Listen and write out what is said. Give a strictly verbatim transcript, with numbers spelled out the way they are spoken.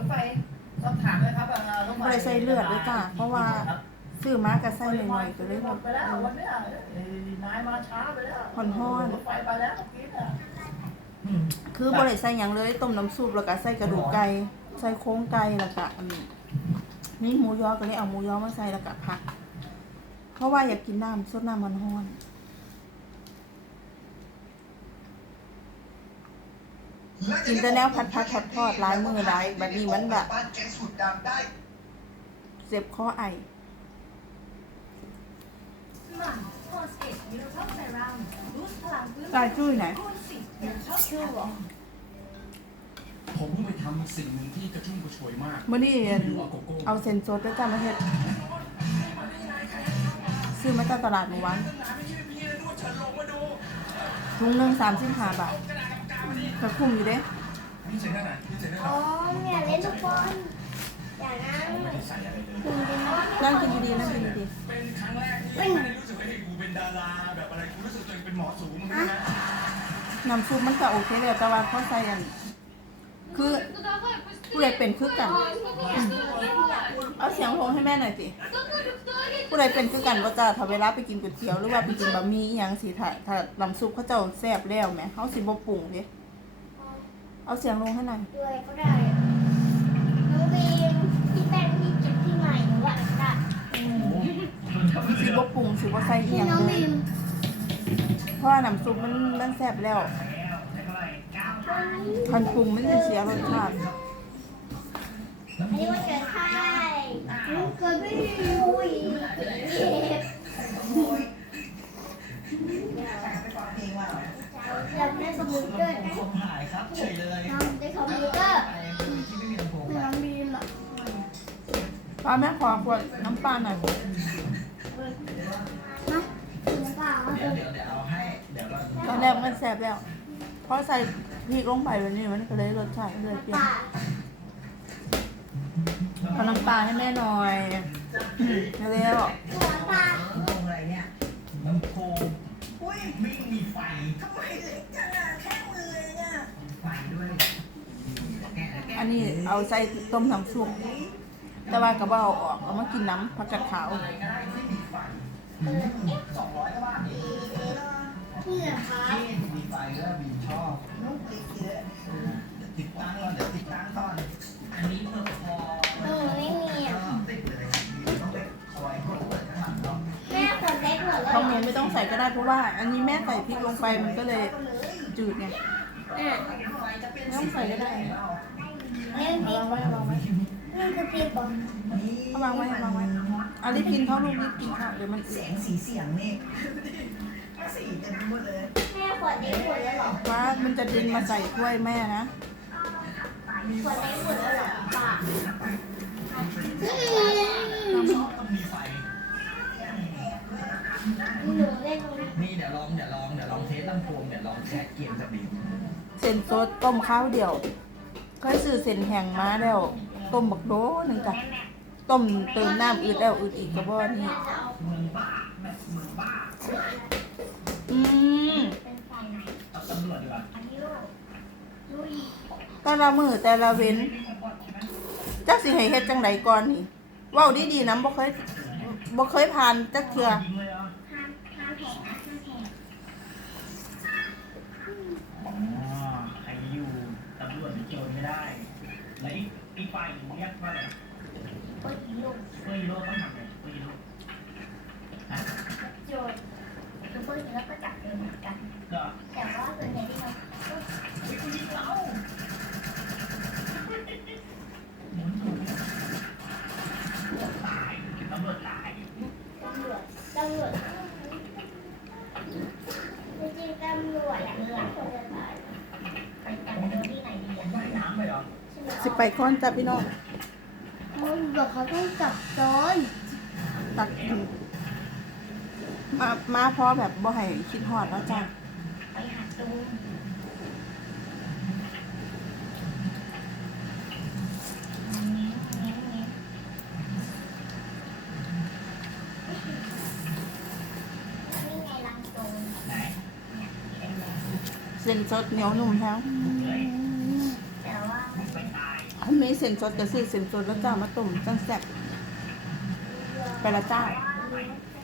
ไฟสอบถามเลยครับรถไฟไม่ได้ใส่เลือดด้วยจ้ะเพราะว่าซื้อมาก็ใส่หน่อยๆก็เลยแบบไปแล้ววันนี้นายมาช้าไปแล้วห่อนห้อนรถไฟไปแล้วกินอ่ะคือบริใส่หยังเลยต้มน้ำซุปแล้วก็ใส่กระดูกไก่ใส่โครงไก่แล้วก็อันนี้นี่หมูยอก็เลยเอาหมูยอมาใส่แล้วก็ผักเพราะว่าอยากกินน้ำสดน้ำมันห้อนกินแต่แนวผัดผัดทอดทอดลายมือลายแบบนี้มันแบบเจ็บคอไอตายจุ้ยไหนชื่อหรอผมเพิ่งไปทำสิ่งหนึ่งที่กระชุ่มกระชวยมากเมื่อนี้เอาเซนโซดไปจ้ามาเฮ็ดซื้อมาจากตลาดหมู่บ้านถุงหนึ่งสามสิบห้าบาทก็คุ้มอยู่เด้อ๋อเนี่ยเล่นทุกคนอย่างนั้นนั่งกินดีๆนั่งกินดีๆเป็นครั้งแรกที่ไม่ได้รู้สึกว่ากูเป็นดาราแบบอะไรกูรู้สึกตัวเองเป็นหมอสูงนะน้ำซุปมันก็โอเคเลยแต่ว่าเขาใส่อันคือผู้ใดเป็นคือกันเอาเสียงลงให้แม่หน่อยสิผู้ใดเป็นคือกันว่าจะถ้าเวลาไปกินก๋วยเตี๋ยวหรือว่าไปกินบะหมี่อย่างสิถ้าถ้าน้ำซุปเขาเจ้าแซ่บแล้วไหมเขาสิบ่ปรุงดิเอาเสียงลงให้หน่อยด้วยก็ได้น้องบีมที่แป้งที่เก็บที่ใหม่หรือว่าได้สิบ่ปรุงสิบ่ใส่เอียงเลยเพราะว่าน้ำซุปมันมันแซ่บแล้วพันปรุงไม่ได้เสียรสชาติอันนี้ว่าเกิดไข่เกิดไม่อุ้ยเจ็บเราได้คอมพิวเตอร์นะถ่ายครับเฉยเลยเราได้คอมพิวเตอร์ที่ไม่มีลำโพงน้องบีมหรอป้าแม่ขอขวดน้ำปลาหน่อยนะถึงเปล่าเดี๋ยวเดี๋ยวเดี๋ยวเอาให้เดี๋ยวเราตอนแรกมันแซ่บแล้วเพราะใส่พริกลงไปแบบนี้มันก็เลยรสชาติเลยเปรี้ยวเอาน้ำปลาให้แม่หน่อยเร็วหัวปลาลำโพงอะไรเนี่ยลำโพงอุ้ยไม่มีไฟทำไมเล็กจังอ่ะแค่มือเองอ่ะไฟด้วยอันนี้เอาใส่ต้มน้ำซุปแต่ว่าก็บ่เอาออกเอามากินน้ำผักกาดขาวสองร้อยก็ว่าดีนี่เหรอคะมีไฟแล้วบีชอบนุ๊กติดเยอะติดตั้งก่อนเดี๋ยวติดตั้งก่อนอันนี้เพิ่มพอหนูไม่มีอ่ะติดเลยต้องไปคอยกดเปิดข้างหลังเนาะแม่ขวดเล็กหมดเลยของหนูไม่ต้องใส่ก็ได้เพราะว่าอันนี้แม่ใส่พริกลงไปมันก็เลยจืดไงอ่ะไม่ต้องใส่ก็ได้เล่นพริเอากวางไว้เอาวางไว้เล่นคือพริกป่ะเอาวางไว้เอาวางไว้เอารีบกินข้าวลูกรีบกินข้าวเดี๋ยวมันเสียงสีเสียงนี่สีเต็มหมดเลยแม่ขวดเล็กหมดเลยหรอว่ามันจะดึงมาใส่ถ้วยแม่นะขวดเล็กหมดเลยหรอป่ะต้องมีไฟหนูเล่นตรงนี้นี่เดี๋ยวลองเดี๋ยวลองเดี๋ยวลองเทสลำโพงเดี๋ยวลองแคสเกมกับบีมเส้นสดต้มข้าวเดียวเคยซื้อเส้นแห้งมาแล้วต้มบักโดหนึ่งจ้ะต้มเติมน้ำอืดแล้วอืดอีกกระบอกนี่อืมแต่ละมือแต่ละเว้นจักสิให้เฮ็ดจังไดก่อนนี่เว้าดีๆนะบ่เคยบ่เคยผ่านจักเทื่อใครอยู่ตำรวจโจรไม่ได้แล้วอีกอีกฝ่ายเรียกว่าอะไรโอ้ยลูกเฮ้ยโลกต้องทำไงเฮ้ยโลกโจรคือพวกนี้เราก็จับเองเหมือนกันแต่ว่าส่วนใหญ่ที่เราเฮ้ยคุณยิงเราตายตำรวจตายตำรวจตำรวจจริงๆตำรวจอย่างนี้ควรจะตายไปจับโจรที่ไหนดีอ่ะว่ายน้ำไปเหรอสิไปค้อนจ้ะพี่น้องมันบอกเขาต้องจับโจรตักมามาพอแบบบ่ให้คิดฮอดแล้วจ้ะไปหาโจรเส้นสดเหนียวนุ่มแท้แต่ว่ามีเส้นสดจะซื้อเส้นสดแล้วจ้ามาต้มจังแซ่บไปละจ้าไ